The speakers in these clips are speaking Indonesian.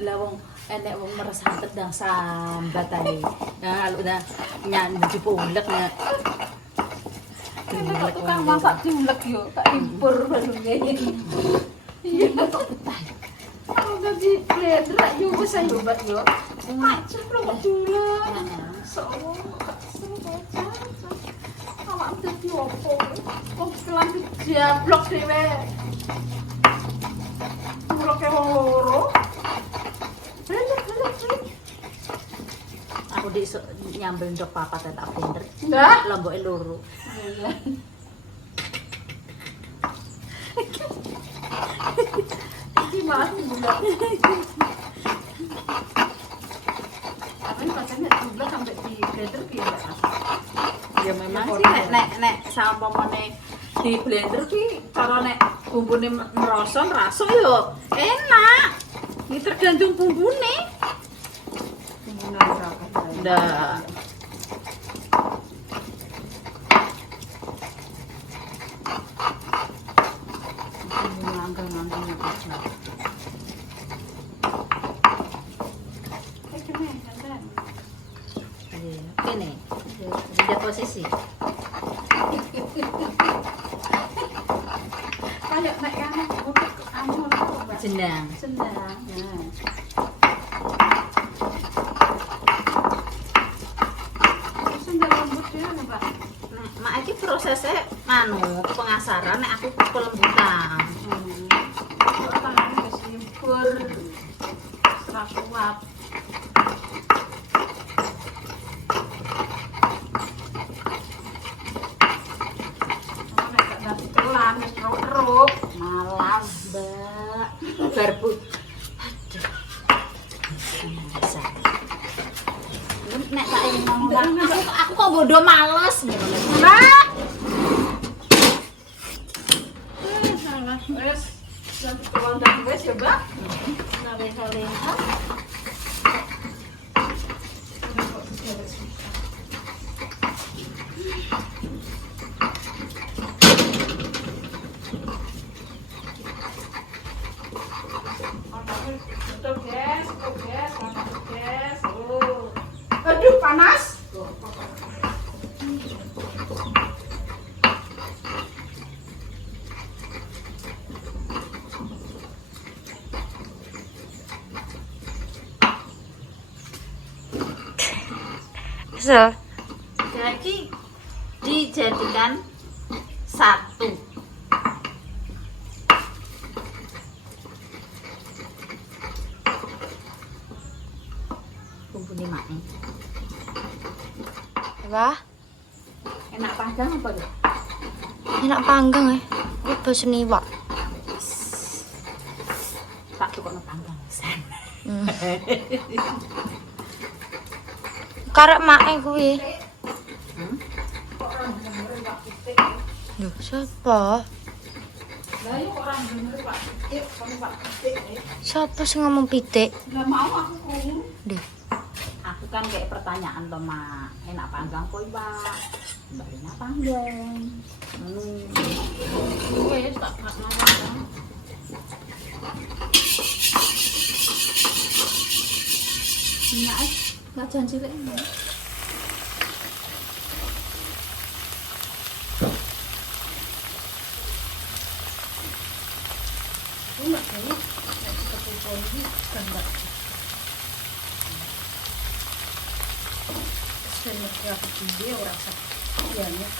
Lah wong enek wong meresah tedang sambat ae. Nah, aluna nyanyi pulek nek. Kok tukang masak diulek yo, tak impor balune. Iya kok betah. Aku gaji blender yo wis ayo mbak yo. Macet lho kok diulek. Sowo kok seru kocak. Awak dadi opo? Wong kelan dijablok dhewe. Muloke wong loro. Aku disuk nyambel ndok papat tak blender. Lah, Lomboke loro. iki malah bulat. Apa ini pacarnya bulat sampai di blender piye Mbak? Ya memang sih nek sampamane di blender ki cara nek bumbune ngrasa ngrasa yo enak. Ini tergantung bumbune. Ndak. Nganggang-nganggang aja. Ini, di posisi. Kayak nek kamu ngutip ke kamu Mbak. Jenang. Senang. Nah. Sendal lembut dia Mbak. Mak iki prosesnya pengasaran nek aku pelembutan. Kok tangan wis nyembur. Serak kuat. Nek gak dadi telan wis keruk-keruk. Malas, Mbak. Barbu. Aduh. Bisa. Nek tak ngomong aku kok bodoh males. Nah. Salah. Wes. Jangan keluar dari wes ya, Mbak. Naleh-naleh. Aduh, panas. Kesel. Jadi dijadikan satu. Bumbune mak. Wah, Enak panggang apa lho? enak panggang ya. Ini bosen iwak. Tak tukokno panggang. Karek mae kuwi. Lho, siapa? Lah yo kok ora bener Pak. Yuk, kon Pak Pitik. Siapa sing ngomong pitik? Lah mau aku krungu. Deh, Aku kan kayak pertanyaan to, Mak. Enak panggang kok, Mbak? Mbak enak panggang. Wes tak makan. Minyak ngajan cilik. Enak ya. Nek ketepon iki gambar. Senyap ya piye ora sak. Ya nek.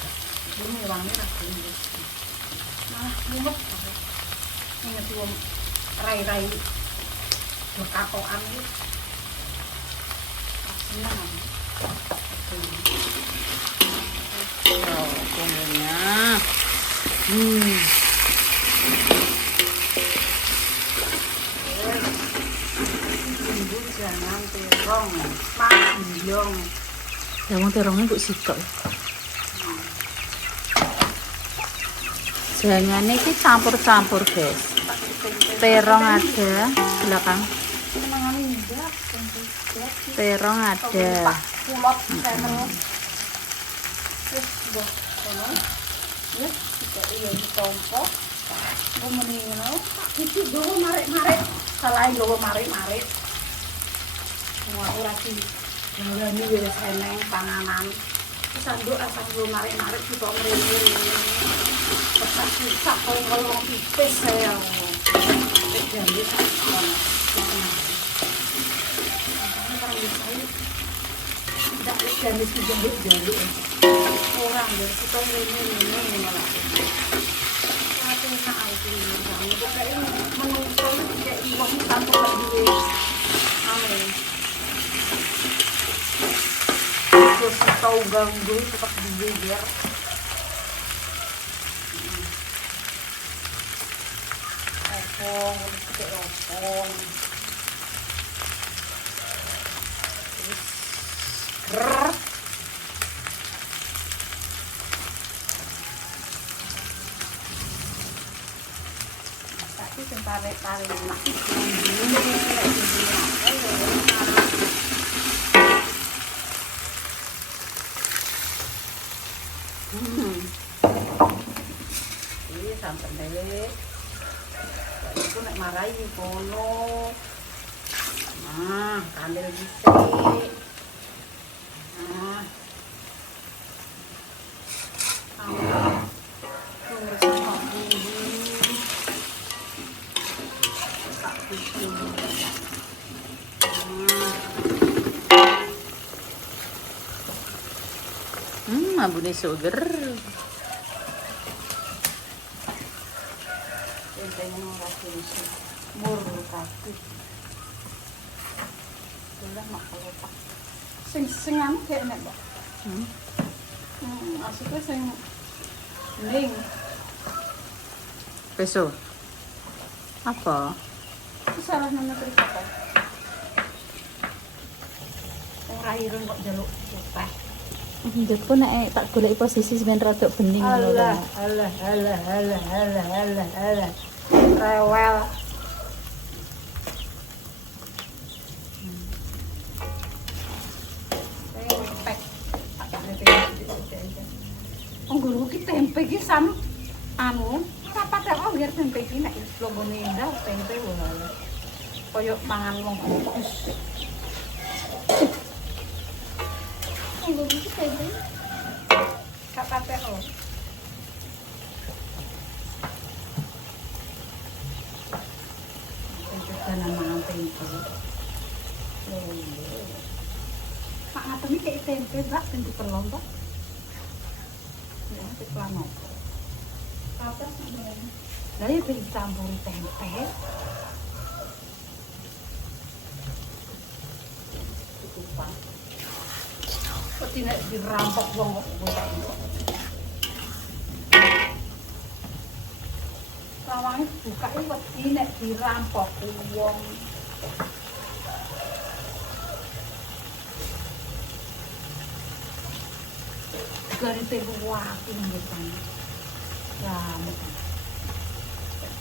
Ini wangi ra kuwi. Nah, mumet. Ingat wong rai-rai katokan iki. Senang. Oh, bumbunya. Bumbu jangan terong, panjang. Ya wong terongnya mbok sikok. Jangane iki campur-campur, guys. Terong ada belakang. Senengane ndak, Terong ada. kulot channel. Terus mbok kono. Wis, iki yo ditompo. Gue meninggal. Itu gue marik-marik. Selain gue marik-marik. Semua aku lagi berani ya seneng panganan. Sanduk asal gue marik-marik juga merinding. Tetap susah kalau pipis saya. Jadi tidak jadi jaluk orang dari situ ini malah aku nak aku ini kayak menunggu kayak uang tanpa lagi amin terus tahu ganggu tetap digigir opong kayak opong terus grrrr tapi tarik-tarik nak ini sampai deh aku nak marahin kono nah kandel bisa nah Abune sugar. Sing anu kayak nek, Mbak. Asiknya sing ning. Peso. Apa? Itu salah nama apa? Ora ireng kok jaluk teh. Njut pun nek tak goleki posisi sampeyan rada bening Alah. Rewel. Guru ki tempe ki sam anu apa tak biar tempe ki nek logone indah tempe wae. Koyo mangan wong kudus. Guru ki tempe. Kata teh oh. Tempe kana mangan tempe. Pak ngatemi kayak tempe, Mbak, tempe telur, Mbak. Ya, iklan apa? Apa sebenarnya? Dari dicampur tempe. Tutupan. Kok tidak dirampok wong kok saiki. Lawange buka iki wedi nek dirampok wong. Gari tegu waktu ngetan, ya macam,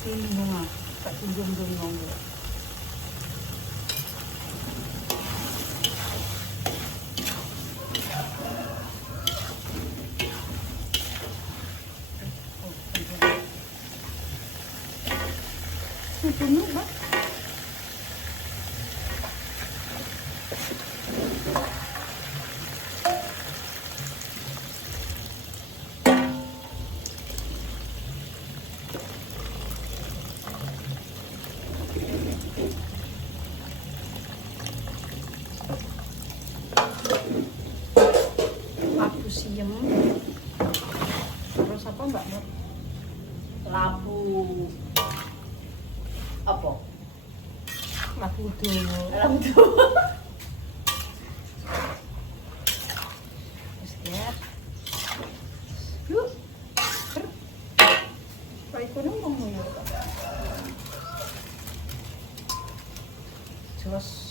tinjungan, tak tinjung ngomong. Itu apa? Labu siem, terus apa Mbak Nur? Labu apa? Labu dulu. Labu dulu. Terus lihat. Yuk. Pak Iko ngomong ya. Terus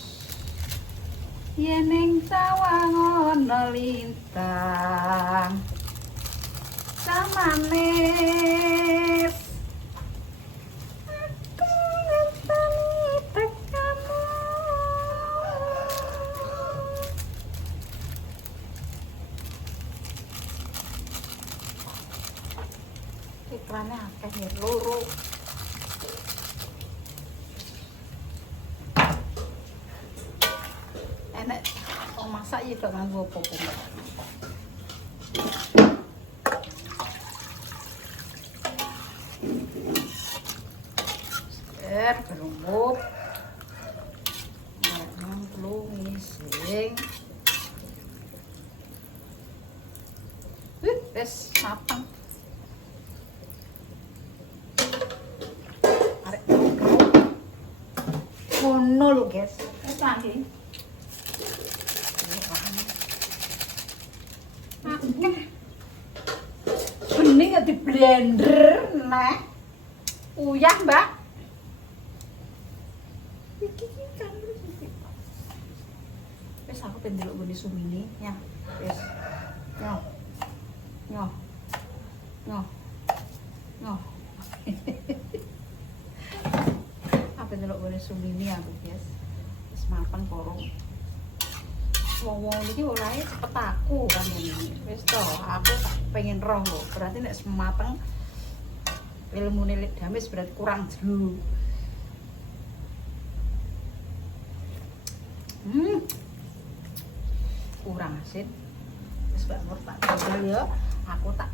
yeneng sawang ana lintang samanes aku ngenteni tekamu Iklannya akeh ya loro. Enak kok masak ya gak nganggo apa-apa Mbak. Berumbup. Nang perlu ngising. Wes matang. Arek ngono lho, guys. Wes lagi. Bening di blender nah. Uyah, Mbak. Iki kan wes aku pengen delok ngene sumine ya. Wes. Nyoh. Nyoh. Nyoh. Nyoh. Apa delok ngene sumine aku, guys. Wis mapan porong. Wong-wong iki olahe cepet aku kan ngene. Wis to, aku tak pengen roh lho. Berarti nek semateng ilmune lek dames berarti kurang jero. Kurang asin. Wis Mbak Nur tak jajal ya. Aku tak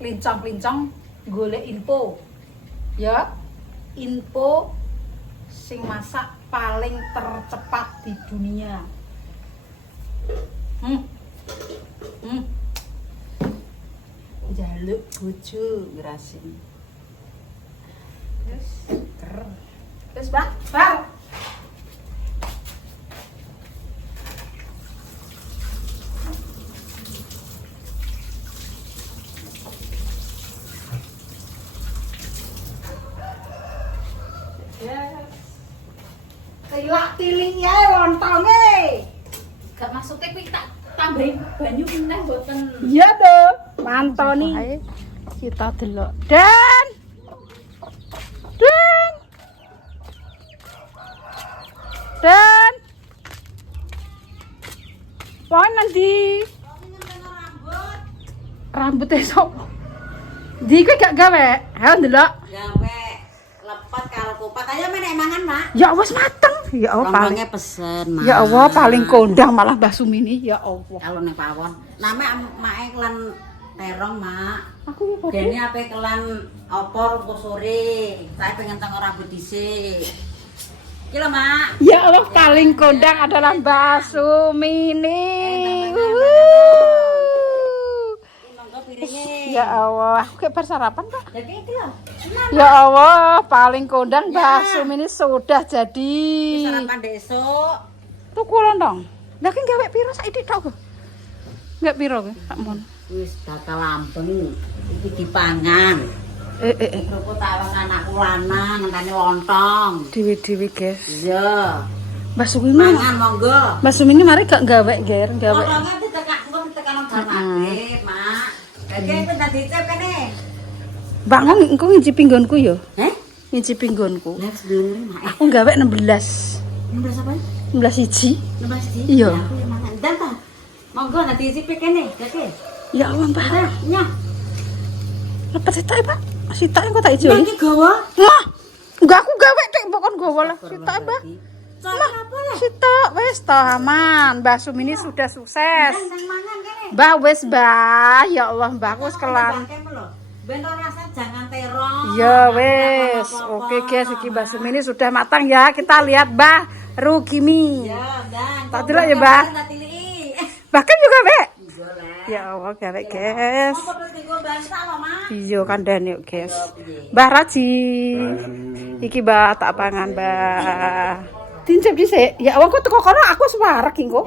lincong-lincong golek info. Ya. Info sing masak paling tercepat di dunia. Jaluk bojo ngerasin. Terus Mbak, Bang. Tilak tilingnya lontonge. Gak maksudnya kuwi tak tambahin banyu meneh mboten. Iya toh, mantoni. Kita delok. Dan Wah nanti rambutnya sok. Di kowe gak gawe? Ayo ndelok. Gawe lepet karo kupat aja menek mangan, Mak. Ya wis mateng. Ya Allah paling. Lontongnya pesen, Mak. Ya Allah paling kondang malah Mbah Sumini. Ya Allah. Kalau ning pawon, name make kelan terong, Mak. Aku ya padha. Dene ape kelan opor engko sore. Saya pengen tengok rambut dhisik. Iki lho, Mak. Ya Allah paling kondang adalah Mbah Sumini. Monggo piringe. Ya Allah, aku kayak bersarapan Pak. Jadi iki lho. Ya Allah, paling kondang Mbah Sumini sudah jadi. Sarapan besok. Tuku lontong. Lah ki gawe piro saiki tok? Enggak piro ki, sakmon. Wis bakal lampeng. Iki dipangan. Kerupuk tawang anakku lanang ngenteni lontong. Dewi-dewi, guys. Iya. Mbah Sumini. Mangan monggo. Mbah Sumini mari gak gawe, Ger, gawe. Lontongnya ditekan nang maghrib, Mak. Dadi iki tak dicep kene. Mbak engko ngicipi nggonku ya. Heh? Ngicipi nggonku. Lah sebelum Mak. Aku gawe 16. Nomor apa? 16 siji. Nomor siji. Iya. Aku yang mangan. Dan ta. Monggo nanti dicep kene, Dek. Ya Allah, Mbak. Nyah. Lepet sitok, Pak. Sitok engko tak ijo. Iki gawa. Mah. Enggak aku gawe tek pokon gawe lah. Sitok, Mbak. Cara apa lah? Sitok wis to aman. Mbah Sumini sudah sukses. Nang mangan kene. Mbah wis, Mbah. Ya Allah, Mbah aku wis kelar. Ben rasa jangan terong. Ya wis. Oke, guys, iki Mbah Sumini sudah matang ya. Kita lihat Mbah Rugimi. Ya, dan. Tak delok ya, Mbah. Tak tiliki. Bahkan juga, Mbak. Iya lah. Ya Allah, gawe, guys. Apa terus digo bangsa lho, Mak? Iya kandhane yuk, guys. Mbah Raji. Iki Mbah tak pangan, Mbah. Dincep dhisik. Ya Allah kok teko kono aku suwareg engko.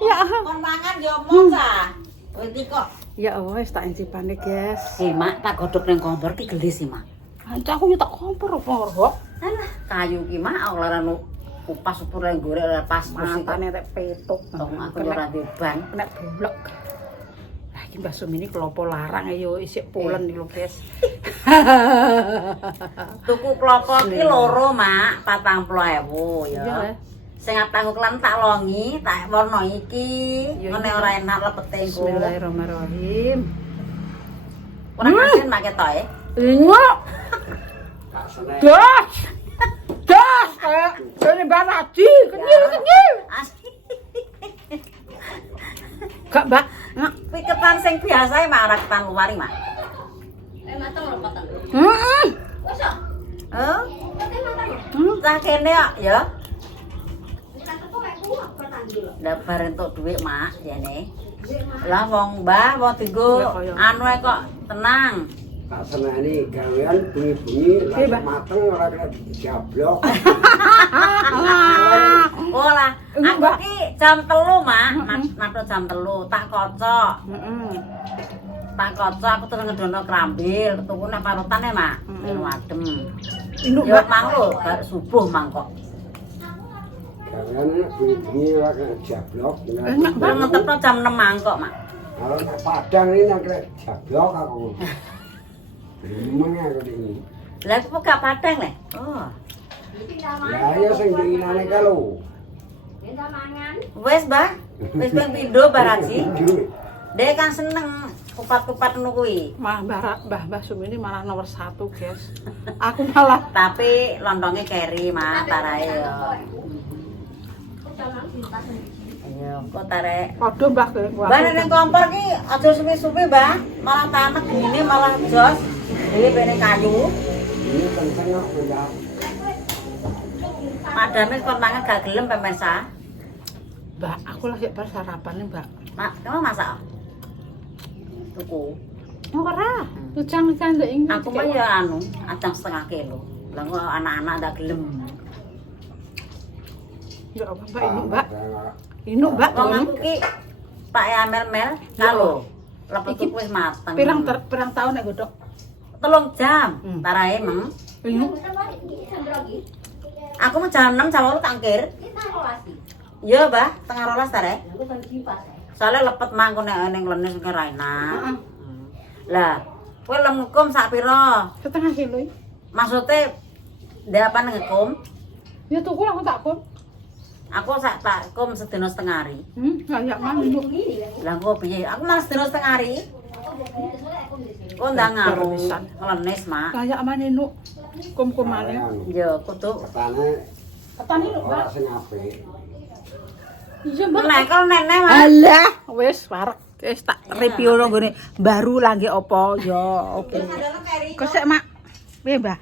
Ya Allah. Kon mangan yo omong ta. Iki kok. Ya Allah wis tak incipane, guys. Mak, tak godhog ning kompor ki gelis Mak. Anca aku yo tak kompor apa kok. Alah, kayu ki Mak olaran kupas sepur yang gorek pas musik Matane tek petuk. tong aku yo ora ban. Nek bolok. Lah iki Mbah Sumini klopo larang yo isik pulen iki lho, guys. Tuku klopo ki loro Mak, 40.000 ya. Iya. Sing aku kelan tak longi, tak warna iki. Ngene ora enak lepete engko. Bismillahirrahmanirrahim. Kurang asin mak ketoke. Iya. Das. Das kayak dari baraji, kenyil. Gak, Mbak. Kuwi ketan sing biasa mak ora ketan luar iki, Mak. Mateng lho potong. Heeh. Wes kok. Oh. Cah kene kok ya. Lah bar entuk dhuwit, Mak, jane. Lah wong Mbah wong dienggo anu kok tenang. Tak seneni gawean bengi-bengi lagi mateng ora kena dijablok. Oh lah, aku ki jam 3, Mak. Matuk jam 3 tak kocok. Tak kocok aku terus ngedono krambil, tuku nek parutan ya, Mak. Anu adem. Induk Ya mang lho, bar subuh mangkok. Gawean bengi-bengi ora kena dijablok. Enak Baru ngetepno jam 6 mangkok, Mak. Kalau nek Padang ini yang kena dijablok aku. Memang aku ini. Lah aku gak padang le. Oh. Lah ya sing diinane ka lho. Wes, Mbah. Wis ping pindho baraji. Dek kan seneng kupat-kupat ngono kuwi. Mbah Sumi ini malah nomor 1, guys. Aku malah Tapi lontongnya keri, Mak, tarae yo. Ayo, kok tarek. padha Mbah kowe. Mbah nek kompor ki aja suwi-suwi, Mbah. Malah tanek gini malah jos. Dhewe bene kayu. Ini kenceng aku ya. Madame kon mangan gak gelem pemirsa. Mbak, aku lagi bar sarapan nih, Mbak. Mak, kamu masak? Tuku. Ora, lucang-lucang ndek ing. Aku mah ya anu, adang setengah kilo. Lah kok anak-anak ndak gelem. Ya apa, Mbak, ini, Mbak. Ini, Mbak. Wong aku ki tak mel-mel kalo lepet Iki wis mateng. Pirang tahun nek godhok. 3 jam. Tarae meng. Ini. Aku mau jam 6 jam 8 tangkir. Iya, Mbah, tengah 12 tare. Soale lepet mangko nek ning lenes ki ra enak. Lah, kowe lem ngekum sak pira? Setengah kilo. Maksude ndek apa ngekum? Ya tuku aku tak kon. Aku sak tak kum sedina setengah hari. Kayak mang nduk. Lah kok piye? Aku malah sedina setengah hari. Kok ndang ngaru ngelenes, Mak. Kayak mana nduk? Kum-kumane. Ya, kudu. Ketane Ketane lho, Mbak. ora sing apik. Iya, Mbak. Nek kok nenek, Mak. Alah, wis parek. Wis tak review nang gone baru lagi apa ya oke. Kok sik, Mak? Piye, Mbah?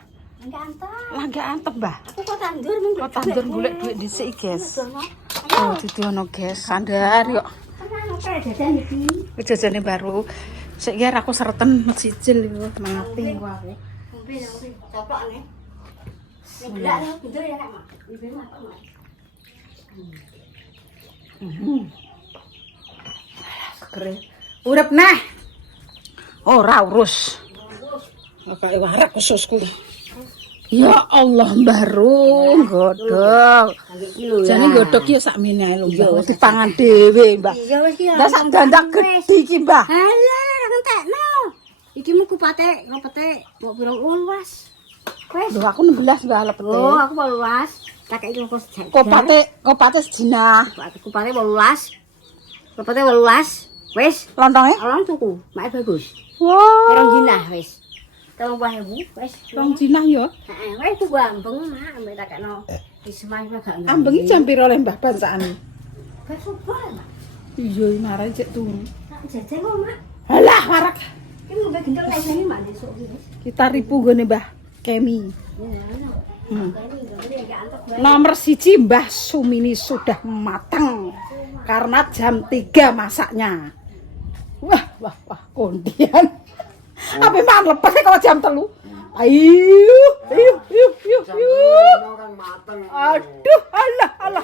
Lagi antep, Mbah. Aku kok tandur mung Kok tandur golek duit dhisik, guys. Oh, didono, guys. Sandar yuk. jajan iki. Jajane baru. Sik ya aku sereten sijil iku mati aku. Ngombe coplok nih. Nek gelak nek pindur ya nek, Mak. Ibu matok, Mak. Segere. Urip neh. Ora urus. Kayak warak ususku. Ya Allah, baru godhog. Jane godhog ki sakmene ae lho, Mbah. Dipangan dhewe, Mbah. Iya wis ki. Lah sak gandak gedhi iki, Mbah. Halah, ora kentekno. Iki mung kupate, ngopete mau piro luas. Wes. Lho aku 16 Mbah lepete. Oh, aku 18. Tak kei kok sejak. Kopate sedina. Kupate 18. Kupate 18. Wes, Lontonge? alon tuku. Mak bagus. Wow. Rong dinah wis. 30.000 wis. Rong dinah ya. Heeh, wis tuku ambeng, Mak, ambek tak kekno. Wis mah gak ngerti. Ambeng iki jam piro le Mbah bansakane? Gak coba, Mak. Iya, marah cek turu. Tak jajan kok, Mak. Halah, warak. Iki ngombe gendel kayak gini, Mak, besok iki wis. Kita ripu gone Mbah Kemi. Ya, ya. Ini gak antep banget. Nomor 1 Mbah Sumini sudah matang karena jam 3 masaknya. Wah, kondian. Apa man lepas kalau jam 3? Ayo. Kan mateng. Aduh, alah.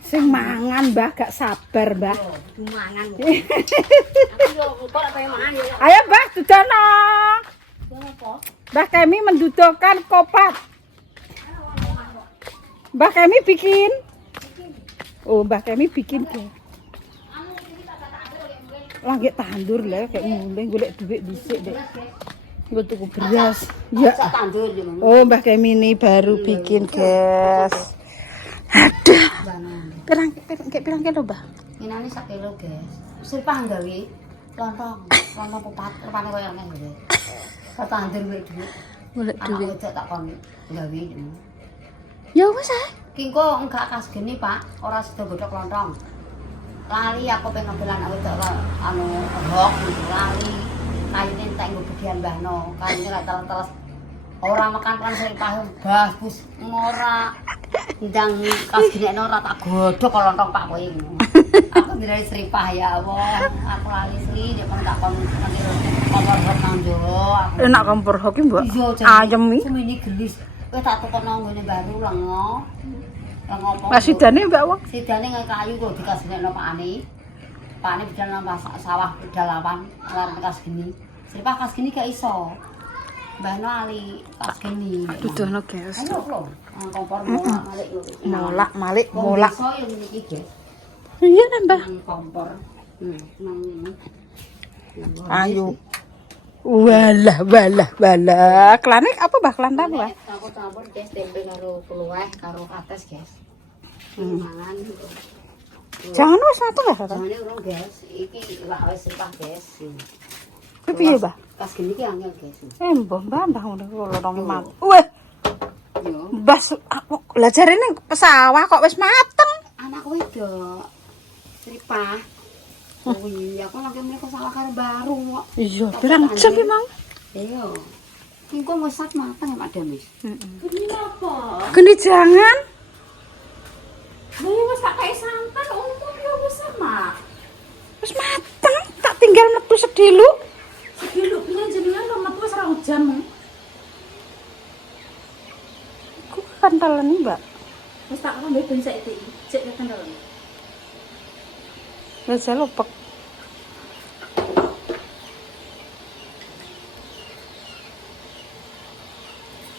Sing mangan Mbah gak sabar, Mbah. Mangan. Aku yo kok apa yang mangan yo. Ayo Mbah, dudono. Mbah Kemi mendudukan kopat. Mbah Kemi bikin. Oh, Mbah Kemi bikin deh. Lagi tandur lah kayak mulai golek duit dhisik, Dek. Nggo tuku beras. Ya. Tandur yo. Oh, Mbah Kemi ini baru bikin, guys. Aduh. Pirang kilo, Mbah? Inane sak kilo, guys. Sirpah gawe lontong pupat, rupane koyo ngene lho. Ketandur wae dhuwit. Golek Anak duit. wedok tak kon gawe. Ya wis ae. Ki engko enggak kas geni, Pak. Ora sida godhok lontong. Lali aku pengen ngambil anak wedok anu hok lali. Kayune entek nggo bagian mbahno. Kayune lek teles-teles ora makan sirpah bas bus ora. Ndang kas geni ora tak godhok lontong Pak kowe. Aku ngira seripah ya Allah. Aku lali sli nek kon tak kon nanti kompor hok nang Jawa. Enak kompor hok ki, Mbak. Iya, Ayem iki. semene gelis. Kowe tak tukono nggone baru lengo. Lengo apa? Masih dane Mbak wong. Sidane ngene kayu kok dikasihno pakane. Pakane bidal nang sawah pedalawan lan kas geni. Seripah kas geni gak iso. Mbahno ali kas geni. Dudono, guys. Ayo lho, kompor molak malik lho. Molak. Iso yo ngene iki, Guys. Iya, Mbak. Kompor. Nang ngene. Ayo. Walah. Klanik apa Mbak klan apa? Aku campur guys tempe karo kluweh karo ates, guys. Mangan gitu. Jangan wis mateng ya, Mbak. Jane urung, guys. Iki lak wis sepah, guys. Ku piye, Mbak? Kas geni ki angel, guys. Mbah ngono lorong mat. Weh, Yo, Bas aku lah jarene pesawah kok wis mateng. anak wedok. Seripah. Oh iya, aku lagi mriko salah karo baru kok. Iya, pirang jam ki mang? Iya. Engko wis sak mateng, Pak Damis. Ini apa? Geni jangan. Lah ya wis tak kae santan umum ya wis sama. Wis mateng, tak tinggal metu sedilu. Iki lho piye jenengan lho metu wis ra hujan. Ku kantelan, Mbak. Wis tak ambil ben saiki. Cek kendaraan. Wis lupek.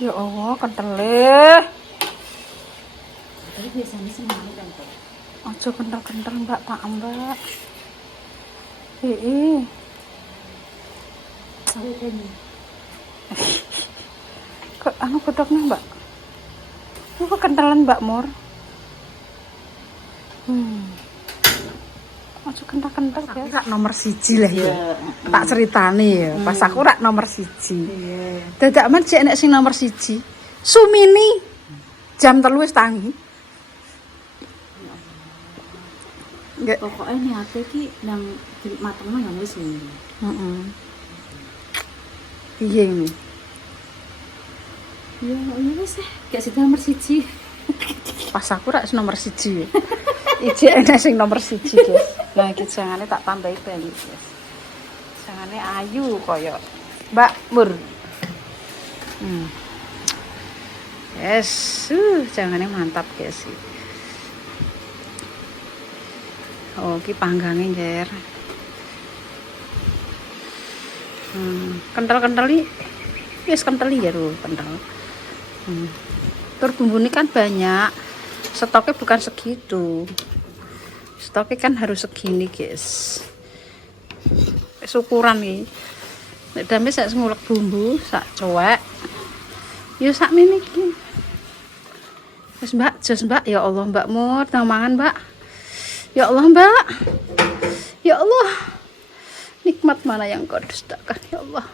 Ya Allah, kentele. Tapi biasanya semuanya kan tuh. Aja kental-kental, Mbak, Pak, Mbak. Heeh. Sampai ini. Kok anu kodoknya, Mbak? Kok kentalan, Mbak Mur? Aja kental-kental, ya. Rak nomor 1 lah ya. Tak ceritani ya. Pas aku rak nomor 1. Iya. Dadak men jek nek sing nomor 1. Sumini. Jam 3 wis tangi. Nggak. Pokoknya niate ki nang matengno yang wis ini. Heeh. Piye ini? Ya wis gak sida nomor 1. Pas aku rak nomor 1. Ijek enek sing nomor 1, guys. Lah iki jangane tak tambahi banyu, guys. Jangane ayu koyo Mbak Mur. Yes, jangane mantap, guys. Oh, iki panggange, Jer. Kental-kenteli. Wis kenteli ya, lho, kental. Tur bumbune kan banyak. Stoknya bukan segitu. Stoknya kan harus segini, guys. Syukuran nih. Nek damai sak ngulek bumbu, sak cuek. Ya sak mene iki. Wis Mbak, jos Mbak. Ya Allah, Mbak Mur, nang mangan, Mbak. Ya Allah, Mbak. Ya Allah. Nikmat mana yang kau dustakan, ya Allah.